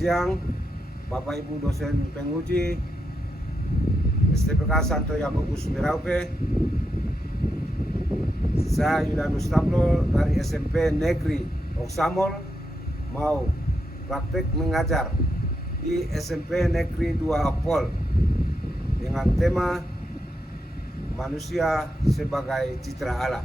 siang Bapak Ibu dosen penguji STPK Santo Yakobus Merauke. Saya Yudanus Taplo dari SMP Negeri Oksamol mau praktek mengajar di SMP Negeri 2 Apol dengan tema manusia sebagai citra Allah.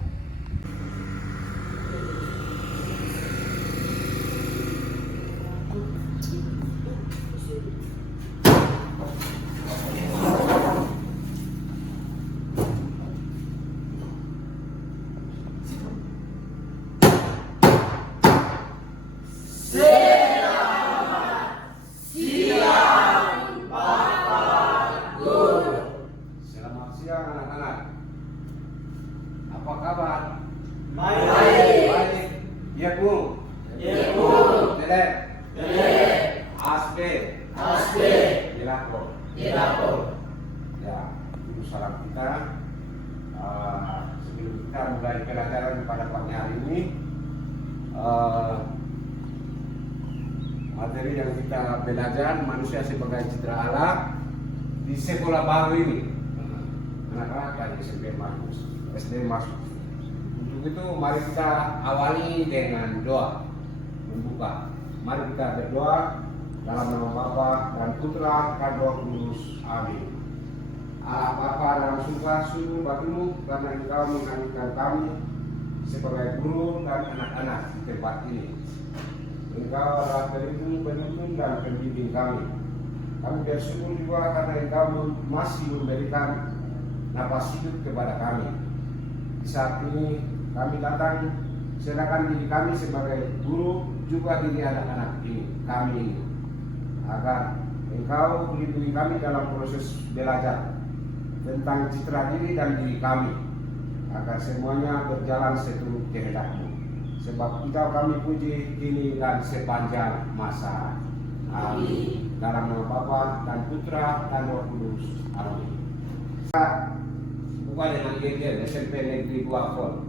Selamat siang anak-anak. Apa kabar? Baik. Ya Bu. Telek. Asbe. Dilapor. Ya, itu salam kita. Sebelum kita mulai pelajaran pada pagi hari ini, materi yang kita belajar manusia sebagai citra Allah di sekolah baru ini. Anak-anak dari SMP masuk, SD masuk. Untuk itu mari kita awali dengan doa membuka. Mari kita berdoa dalam nama Bapa dan Putra dan Roh Kudus. Amin. Allah Bapa dalam surga, sungguh bagimu karena Engkau menganjurkan kami sebagai guru dan anak-anak di tempat ini. Engkau adalah penuntun dan pembimbing kami. Kami bersyukur juga karena Engkau masih memberikan nafas hidup kepada kami. Di saat ini kami datang serahkan diri kami sebagai guru juga diri anak-anak kami agar Engkau melindungi kami dalam proses belajar tentang citra diri dan diri kami agar semuanya berjalan seturut kehendak-Mu. Sebab Engkau kami puji kini dan sepanjang masa. Amin. Dalam nama Bapa dan Putra dan Roh Kudus. Amin. Kita buka dengan Injil SMP Negeri 2 Apol.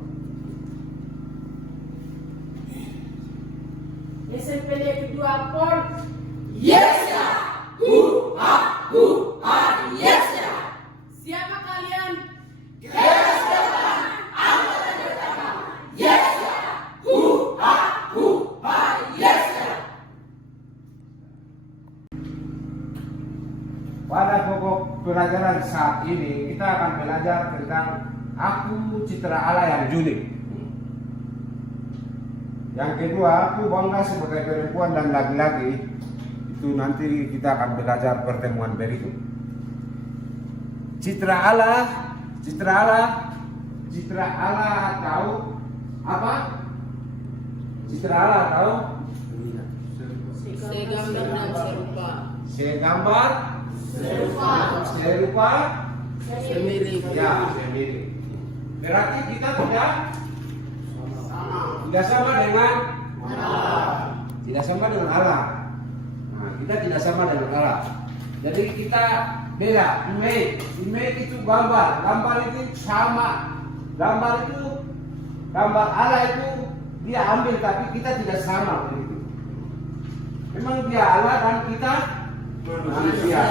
SMP Negeri 2 Apol. Yes ya. Yes ya. Siapa kalian? Garis depan anggota pertama. Yes ya. Yes ya. Pada pokok pelajaran saat ini kita akan belajar tentang aku citra Allah yang julik. Yang kedua, aku bangga sebagai perempuan dan laki-laki. Itu nanti kita akan belajar pertemuan berikut. Citra Allah tahu apa? Citra Allah tahu? Segambar dan serupa. Segambar, serupa, Semirip. ya semirip. Berarti kita tidak sama dengan tidak sama dengan Allah. Nah, kita tidak sama dengan Allah. Jadi kita beda. Image itu gambar itu sama. Gambar Allah itu dia ambil tapi kita tidak sama begitu. Memang dia Allah dan kita manusia.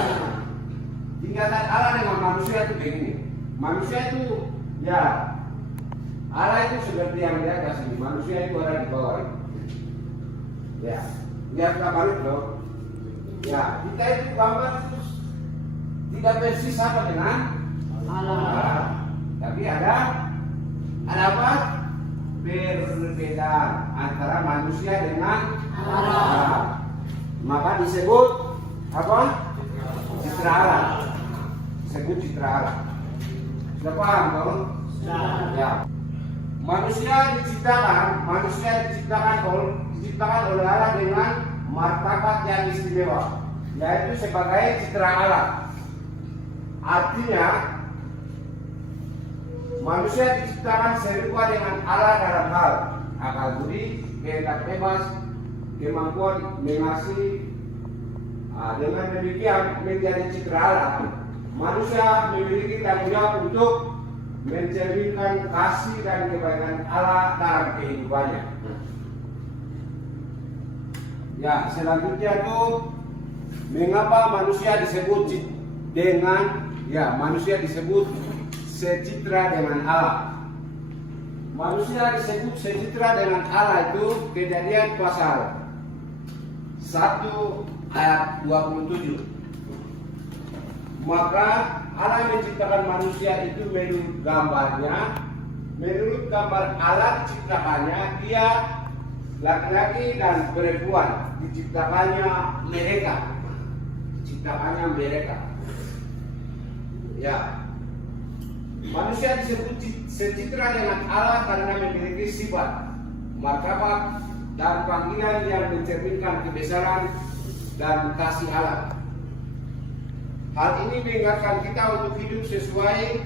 Tingkatan Allah dengan manusia itu begini. Manusia itu ya Allah itu seperti yang di atas ini, manusia itu ada di bawah ini. Ya, lihat gambar itu loh. Ya, kita itu gambar itu tidak persis sama dengan Allah. Tapi ada apa? Perbedaan antara manusia dengan Allah. Maka disebut apa? Citra Allah. Disebut citra Allah. Sudah paham dong? Ya. Manusia diciptakan oleh Allah dengan martabat yang istimewa, yaitu sebagai citra Allah. Artinya, manusia diciptakan serupa dengan Allah dalam hal akal budi, kehendak bebas, kemampuan mengasihi. Dengan demikian menjadi citra Allah, manusia memiliki tanggung jawab untuk mencerminkan kasih dan kebaikan Allah dalam kehidupannya. Ya, selanjutnya tuh mengapa manusia disebut manusia disebut secitra dengan Allah. Manusia disebut secitra dengan Allah itu Kejadian pasal 1 ayat 27. Maka Allah menciptakan manusia itu menurut gambarnya, menurut gambar Allah diciptakannya, dia laki-laki dan perempuan diciptakannya mereka. Ya, manusia disebut secitra dengan Allah karena memiliki sifat, martabat, dan panggilan yang mencerminkan kebesaran dan kasih Allah. Hal ini mengingatkan kita untuk hidup sesuai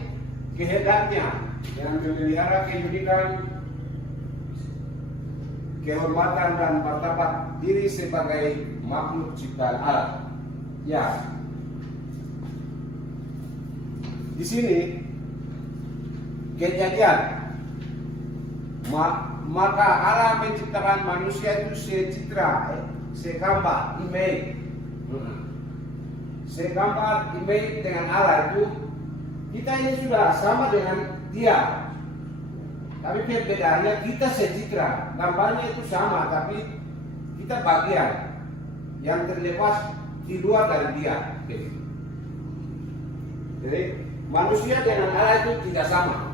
kehendaknya dengan memelihara keunikan, kehormatan, dan martabat diri sebagai makhluk ciptaan Allah. Ya, di sini Kejadian, maka Allah menciptakan manusia itu secitra, segambar, image, dengan Allah itu. Kita ini sudah sama dengan Dia, tapi perbedaannya kita secitra, gambarnya itu sama, tapi kita bagian yang terlepas di luar dari Dia. Jadi manusia dengan Allah itu tidak sama.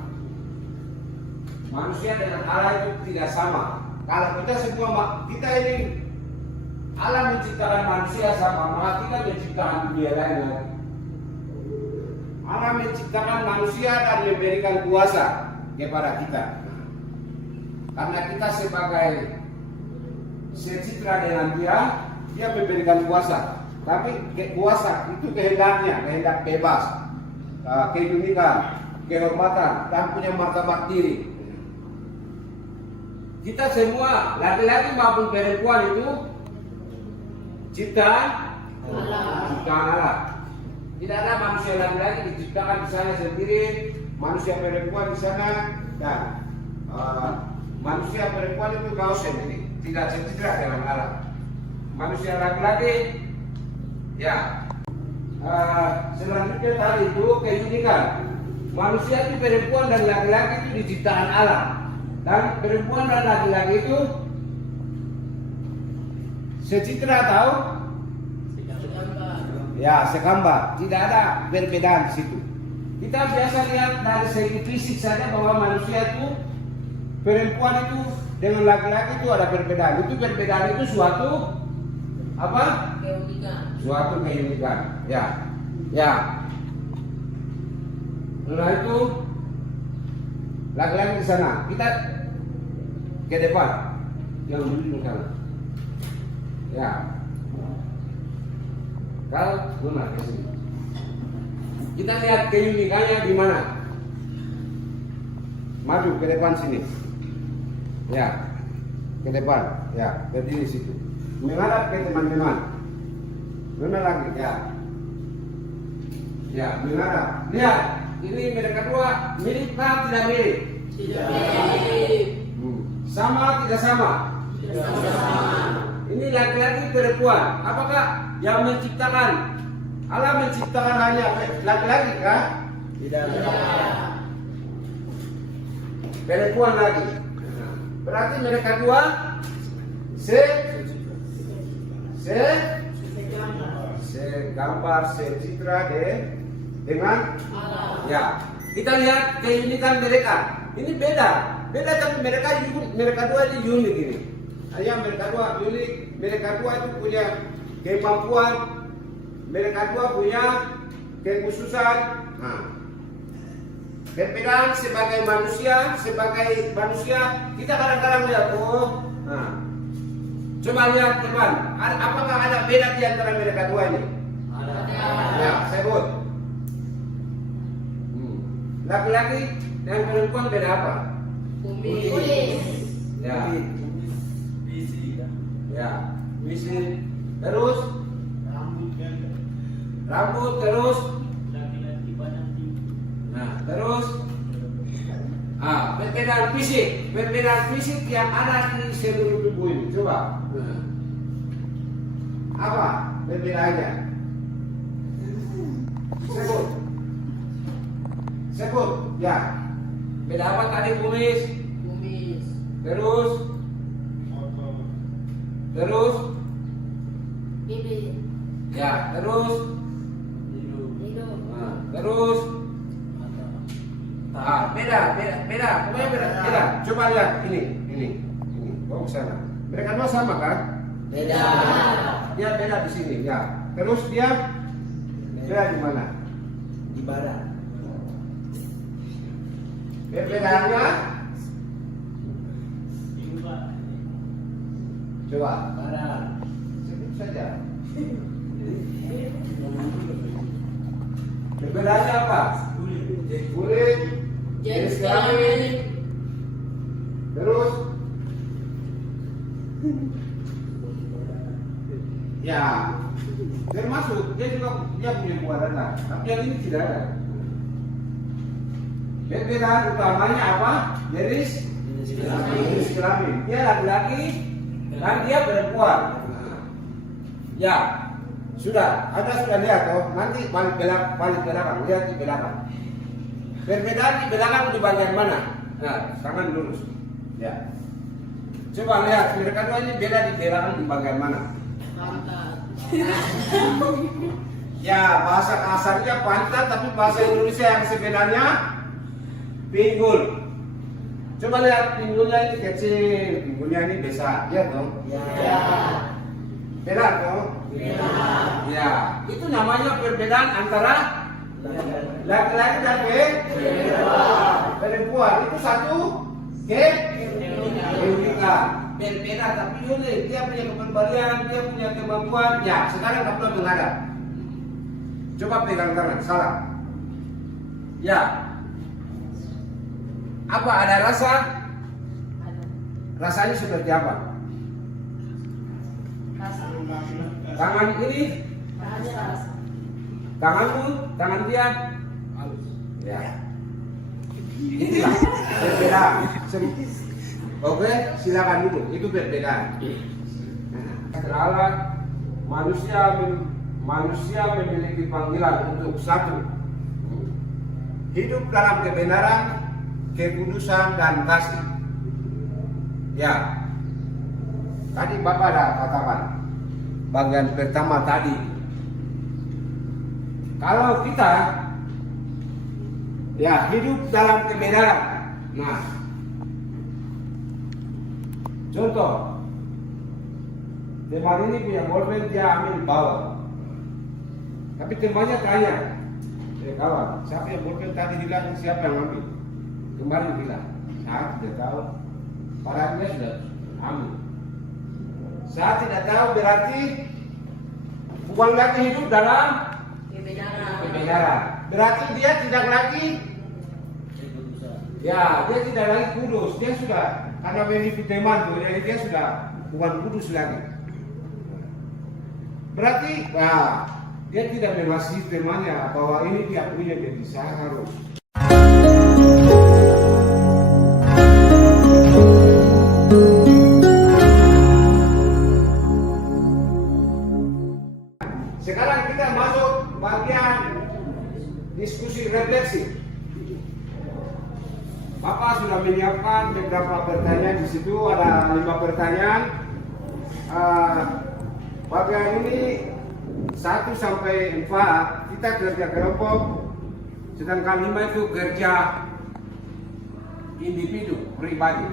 Manusia dengan Allah itu tidak sama. Kalau kita semua, kita ini Allah menciptakan manusia sama, maka kita menciptakan dunia lain lagi. Allah menciptakan manusia dan memberikan kuasa kepada kita. Karena kita sebagai secitra dengan Dia memberikan kuasa. Tapi kuasa itu kehendaknya, kehendak bebas, keunikan, kehormatan, dan punya martabat diri. Kita semua, laki-laki maupun perempuan itu ciptaan Allah. Tidak ada manusia laki-laki diciptakan di sana sendiri, manusia perempuan di sana, dan manusia perempuan itu kau sendiri, tidak secitra dengan Allah. Manusia laki-laki, ya. Selanjutnya tadi itu keunikan. Manusia itu perempuan dan laki-laki itu diciptakan Allah. Dan perempuan dan laki-laki itu secitra tahu? Ya, segambar. Tidak ada perbedaan di situ. Kita biasa lihat dari segi fisik saja bahwa manusia itu, perempuan itu dengan laki-laki itu ada perbedaan. Itu perbedaan itu suatu apa? Keunikan. Suatu keunikan. Ya, ya. Setelah itu laki-laki di sana. Kita ke depan, yang dulu di sana. Ya. Kalau benar ke sini. Kita lihat keunikannya di mana. Maju ke depan sini. Ya. Ke depan. Ya, berdiri situ. Menghadap ke teman-teman. Benar lagi, ya. Ya, menghadap. Lihat, ini mereka dua mirip kah tidak mirip? Tidak mirip. Sama tidak sama? Tidak sama. Ini laki-laki perempuan. Apakah yang menciptakan? Allah menciptakan hanya laki-laki kah? Tidak. Perempuan lagi. Berarti mereka dua segambar, secitra dengan Allah. Ya. Kita lihat keunikan mereka. Ini beda tapi mereka dua ini unik ini. Yang mereka dua unik, mereka dua itu punya kemampuan, mereka dua punya kekhususan. Perbedaan sebagai manusia kita kadang-kadang lihat, coba lihat teman, apakah ada beda di antara mereka dua ini? Ada. Ya, sebut. Laki-laki dan perempuan beda apa? Kumis. Ya. Ya. Misi. Terus rambut terus. Nah, terus perbedaan fisik yang ada di seluruh tubuh ini. Coba. Apa perbedaannya? Sebut. Sebut. Ya. Beda apa tadi kumis? Kumis. Terus. Terus. Bibir. Ya. Terus. Hidung. Nah, terus. Beda. Pokoknya beda. Coba lihat ini. Bawa ke sana. Mereka dua sama kan? Beda. Dia beda di sini, ya. Terus dia beda di mana? Di badan. Perbedaannya? Coba. Badan. Sebut saja. Perbedaannya apa? Kulit. Jenis kelamin. Terus. Ya, termasuk dia punya buah darah, tapi yang ini tidak ada. Perbedaan utamanya apa? Jenis kelamin. Dia laki-laki dan dia perempuan. Ya, sudah. Anda sudah lihat toh. Nanti balik belakang, lihat di belakang. Perbedaan di belakang di bagian mana? Nah, tangan lurus. Ya. Coba lihat, mereka dua ini beda di belakang di bagian mana? Pantat. Ya, bahasa kasarnya pantat, tapi bahasa Indonesia yang sebenarnya pinggul. Coba lihat pinggulnya ini kecil, pinggulnya ini besar, ya dong? Ya. Beda dong? Beda. Ya, itu namanya perbedaan antara laki-laki dan perempuan. Itu satu keunikan. Berbeda tapi unik. Dia punya kepribadian, dia punya kemampuan. Ya, sekarang kamu menghadap. Coba pegang tangan, salah. Ya. Apa ada rasa? Rasanya seperti apa? Tangan ini, tanganmu, tangan dia. Ya. Inilah perbedaan. Oke, silakan dulu. Itu perbedaan. Allah, manusia memiliki panggilan untuk satu, hidup dalam kebenaran, kekudusan dan kasih. Ya, tadi Bapak ada katakan bagian pertama tadi. Kalau kita ya hidup dalam kebenaran, nah, contoh, teman ini punya bolpen, dia ambil bawah, tapi temannya tanya, kawan, siapa yang bolpen tadi hilang, siapa yang ambil? Kemarin bilang, saya tidak tahu. Padahal dia sudah ambil. Saya tidak tahu berarti bukan lagi hidup dalam kebenaran. Berarti dia tidak lagi, ya dia tidak lagi kudus. Dia sudah, karena menipu teman tuh, jadi dia sudah bukan kudus lagi. Berarti, nah, dia tidak mengasihi temannya bahwa ini dia punya, jadi saya harus. Sekarang kita masuk bagian diskusi refleksi. Bapak sudah menyiapkan beberapa pertanyaan di situ, ada 5 pertanyaan. Bagian ini 1 sampai 4 kita kerja kelompok, sedangkan 5 itu kerja individu pribadi.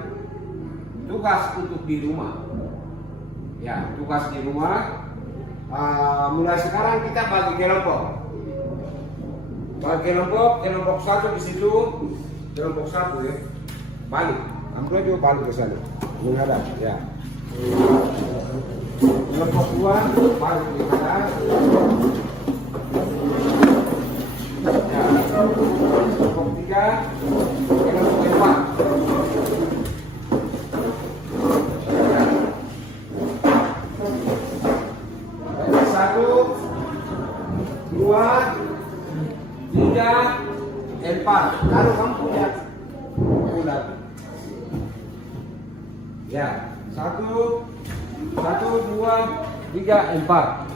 Tugas untuk di rumah. Ya, tugas di rumah. Mulai sekarang kita bagi kelompok. Bagi kelompok 1 di situ, kelompok 1 ya. Balik. Ambil juga balik ke sana. Menghadap, ya. Kelompok 2 balik menghadap. Ya. Kelompok 3, kelompok 4. Kalau kamu punya bulat, ya 1, 2, 3, 4.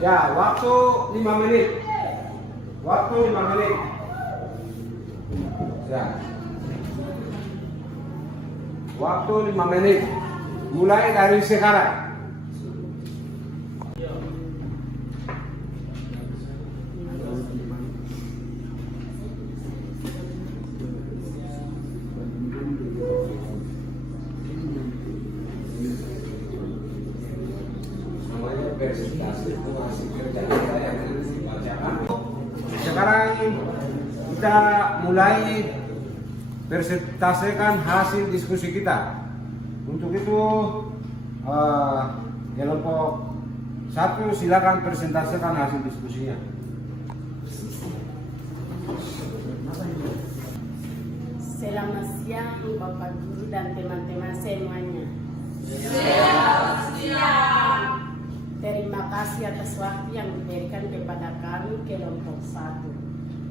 Ya, waktu 5 menit. Waktu 5 menit. Ya. Waktu 5 menit. Mulai dari sekarang. Sekarang kita mulai presentasikan hasil diskusi kita. Untuk itu kelompok 1 silakan presentasikan hasil diskusinya. Selamat siang Bapak Guru dan teman-teman semuanya. Terima kasih atas waktu yang diberikan kepada kami kelompok 1.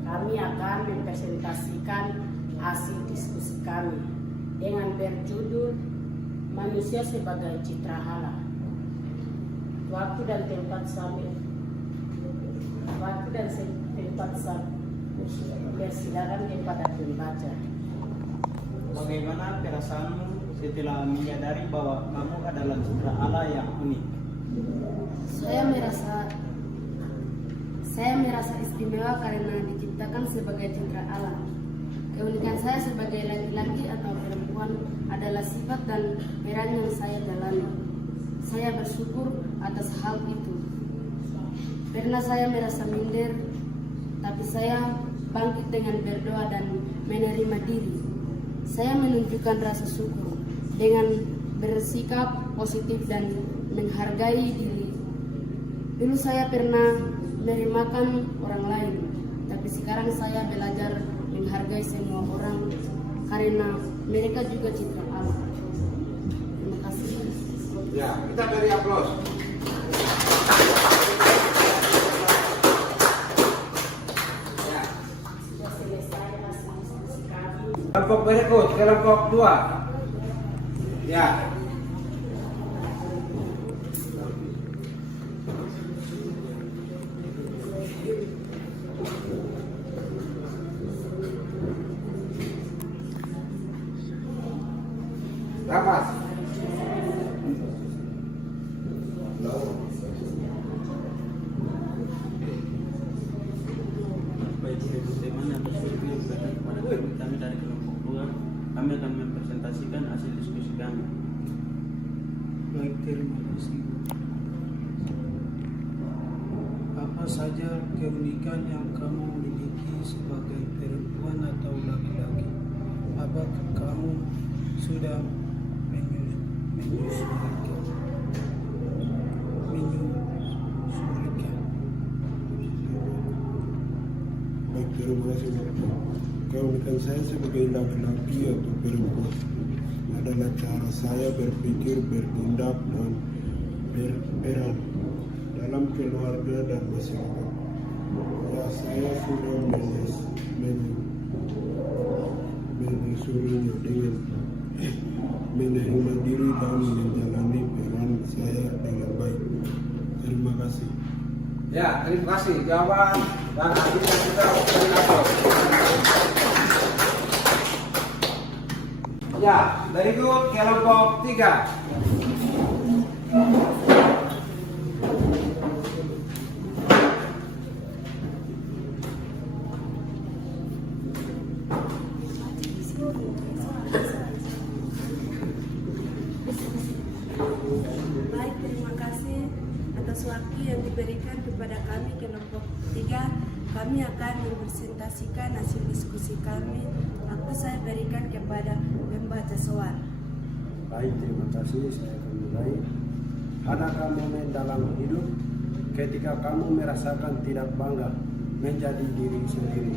Kami akan mempresentasikan hasil diskusi kami dengan berjudul Manusia sebagai Citra Allah. Waktu dan tempat sampai. Persilakan kepada pembaca. Bagaimana perasaanmu setelah menyadari bahwa kamu adalah citra Allah yang unik? Saya merasa istimewa karena diciptakan sebagai citra Allah. Keunikan saya sebagai laki-laki atau perempuan adalah sifat dan peran yang saya jalani. Saya bersyukur atas hal itu. Karena saya merasa minder, tapi saya bangkit dengan berdoa dan menerima diri. Saya menunjukkan rasa syukur dengan bersikap positif dan menghargai diri. Dulu saya pernah meremehkan orang lain, tapi sekarang saya belajar menghargai semua orang karena mereka juga citra Allah. Terima kasih. Ya, kita beri aplaus. Ya. Sudah selesai hasil diskusi kami. Kelompok berikut, kelompok 2. Ya. Rapat. Baik teman-teman yang bersedia kepada kami dari kelompok 2, kami akan mempresentasikan hasil diskusi kami. Baik, terima kasih. Apa saja keunikan yang kamu miliki sebagai perempuan atau laki-laki? Apakah kamu sudah menyusulkan? Baik, terima kasih. Keunikan saya sebagai laki-laki atau perempuan adalah cara saya berpikir, bertindak, dan berperan dalam keluarga dan masyarakat. Ya, saya sudah menyusulnya dengan menerima diri dan menjalani peran saya dengan baik. Terima kasih. Ya, terima kasih. Jawaban dan hasilnya kita beri aplaus. Ya, berikut kelompok 3. Baik, terima kasih atas waktu yang diberikan kepada kami kelompok 3. Kami akan mempresentasikan hasil diskusi kami. Waktu saya berikan kepada pembaca suara. Baik, terima kasih. Saya akan mulai. Adakah momen dalam hidup ketika kamu merasakan tidak bangga menjadi diri sendiri?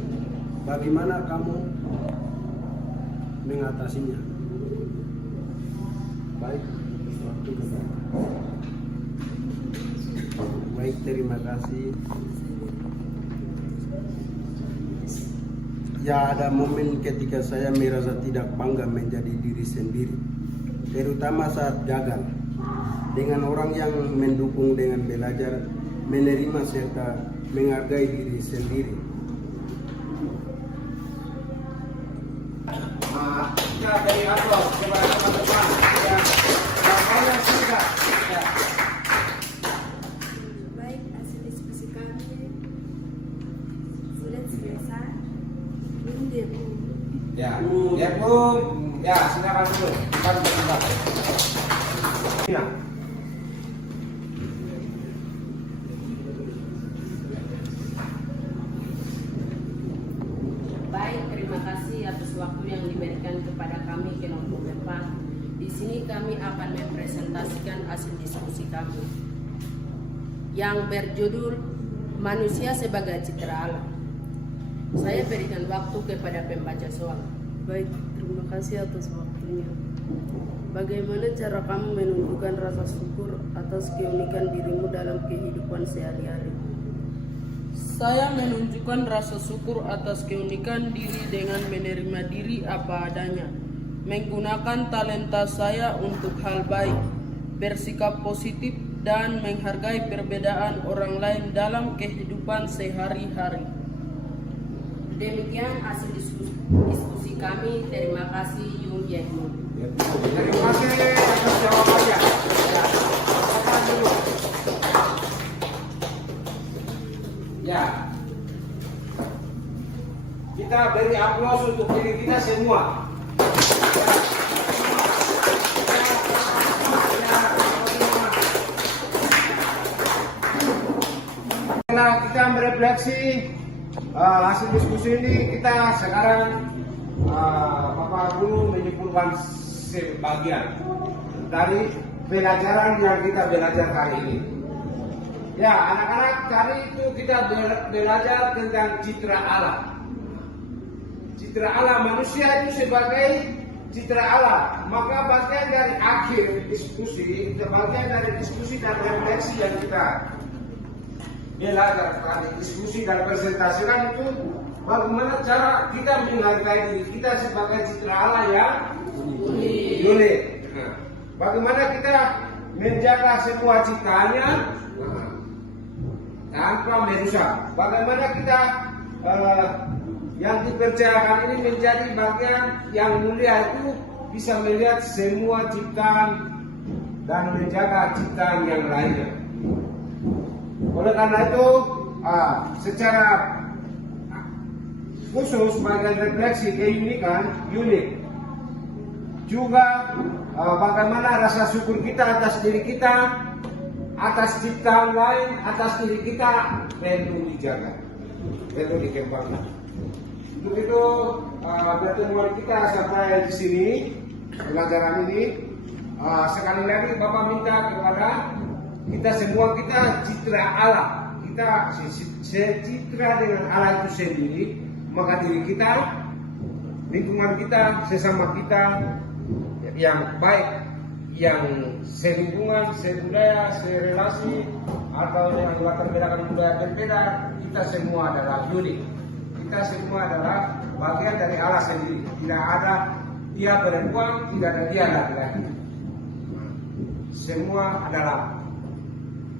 Bagaimana kamu mengatasinya? Baik, waktu kembali. Baik, terima kasih. Ya, ada momen ketika saya merasa tidak bangga menjadi diri sendiri. terutama saat gagal, dengan orang yang mendukung dengan belajar, menerima serta menghargai diri sendiri. Kita dari Allah kepada teman-teman yang banyak sudah. Ya. Baik, hasil diskusi kami sudah selesai. Ini dia, Bu. Ya, ya Bu, ya silakan dulu. Kita berdebat. Ya. Baik, terima kasih atas waktu yang diberikan kepada kami kelompok 4. Di sini kami akan mempresentasikan hasil diskusi kami yang berjudul Manusia sebagai Citra Allah. Saya berikan waktu kepada pembaca soal. Baik, terima kasih atas waktunya. Bagaimana cara kamu menunjukkan rasa syukur atas keunikan dirimu dalam kehidupan sehari-hari? Saya menunjukkan rasa syukur atas keunikan diri dengan menerima diri apa adanya, menggunakan talenta saya untuk hal baik, bersikap positif, dan menghargai perbedaan orang lain dalam kehidupan sehari-hari. Demikian hasil diskusi kami. Terima kasih, Yung Yehmun. Ya, terima kasih atas jawabannya. Ya, silakan dulu. Ya, kita beri aplaus untuk diri kita semua. Setelah kita merefleksi hasil diskusi ini, kita sekarang Bapak Guru menyimpulkan sebagian dari pelajaran yang kita belajar kali ini. Ya, anak-anak, tadi itu kita belajar tentang citra Allah. Citra Allah, manusia itu sebagai citra Allah. Maka bagian dari akhir diskusi, bagian dari diskusi dan refleksi yang kita belajar tadi, diskusi dan presentasikan itu bagaimana cara kita menghargai diri kita sebagai citra Allah yang unik. Nah, bagaimana kita menjaga semua ciptaannya tanpa merusak. Bagaimana kita yang dipercayakan ini menjadi bagian yang mulia itu bisa melihat semua ciptaan dan menjaga ciptaan yang lainnya. Oleh karena itu, secara khusus bagian refleksi keunikan unik juga bagaimana rasa syukur kita atas diri kita, atas ciptaan lain, atas diri kita perlu dijaga, perlu dikembangkan. Untuk itu pertemuan kita sampai di sini, pelajaran ini. Sekali lagi Bapak minta kepada kita semua, kita citra Allah, kita citra dengan Allah itu sendiri, maka diri kita, lingkungan kita, sesama kita yang baik, yang sehubungan, sebudaya, serelasi, atau yang latar belakang budaya berbeda, kita semua adalah unik. Kita semua adalah bagian dari Allah sendiri. Tidak ada dia perempuan, tidak ada dia laki-laki. Semua adalah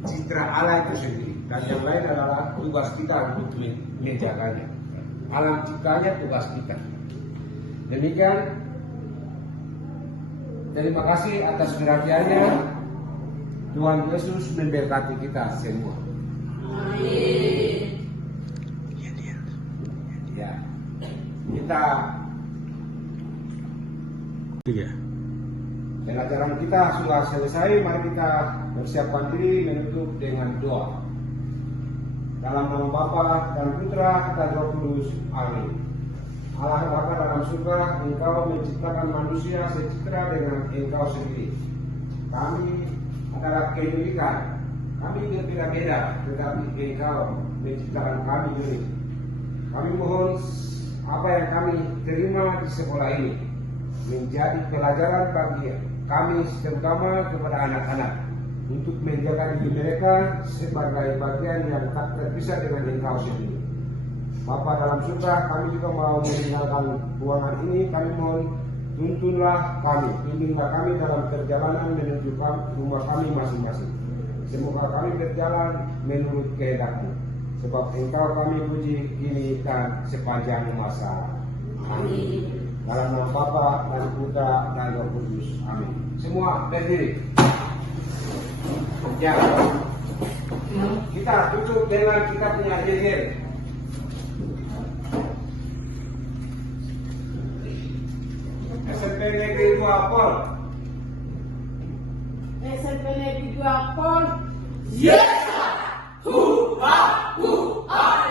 citra Allah itu sendiri, dan yang lain adalah tugas kita untuk menjaganya. Alam ciptanya tugas kita. Demikian, terima kasih atas perhatiannya. Tuhan Yesus memberkati kita semua. Amin. Ya, kita pelajaran kita sudah selesai. Mari kita bersiapkan diri menutup dengan doa. Dalam nama Bapa dan Putra dan Roh Kudus. Amin. Allah Bapa dalam surga, Engkau menciptakan manusia secitra dengan Engkau sendiri. Kami adalah keunikan. Kami berbeda-beda, tetapi Engkau menciptakan kami unik. Kami mohon apa yang kami terima di sekolah ini menjadi pelajaran bagi kami, terutama kepada anak-anak, untuk menjaga diri mereka sebagai bagian yang tak terpisah dengan Engkau sendiri. Bapa dalam surga, kami juga mau meninggalkan ruangan ini. Kami mohon Tuntunlah kami, bimbinglah kami dalam perjalanan menuju rumah kami masing-masing. Semoga kami berjalan menurut kehendak-Mu, sebab Engkau kami puji kini dan sepanjang masa. Amin. Dalam nama Bapa dan Putra dan Roh Kudus. Amin. Semua berdiri. Ya. Kita tutup dengan kita punya Yel. SMP Negeri 2 Pol. SMP Negeri 2 Pol. Yes, sir. Who are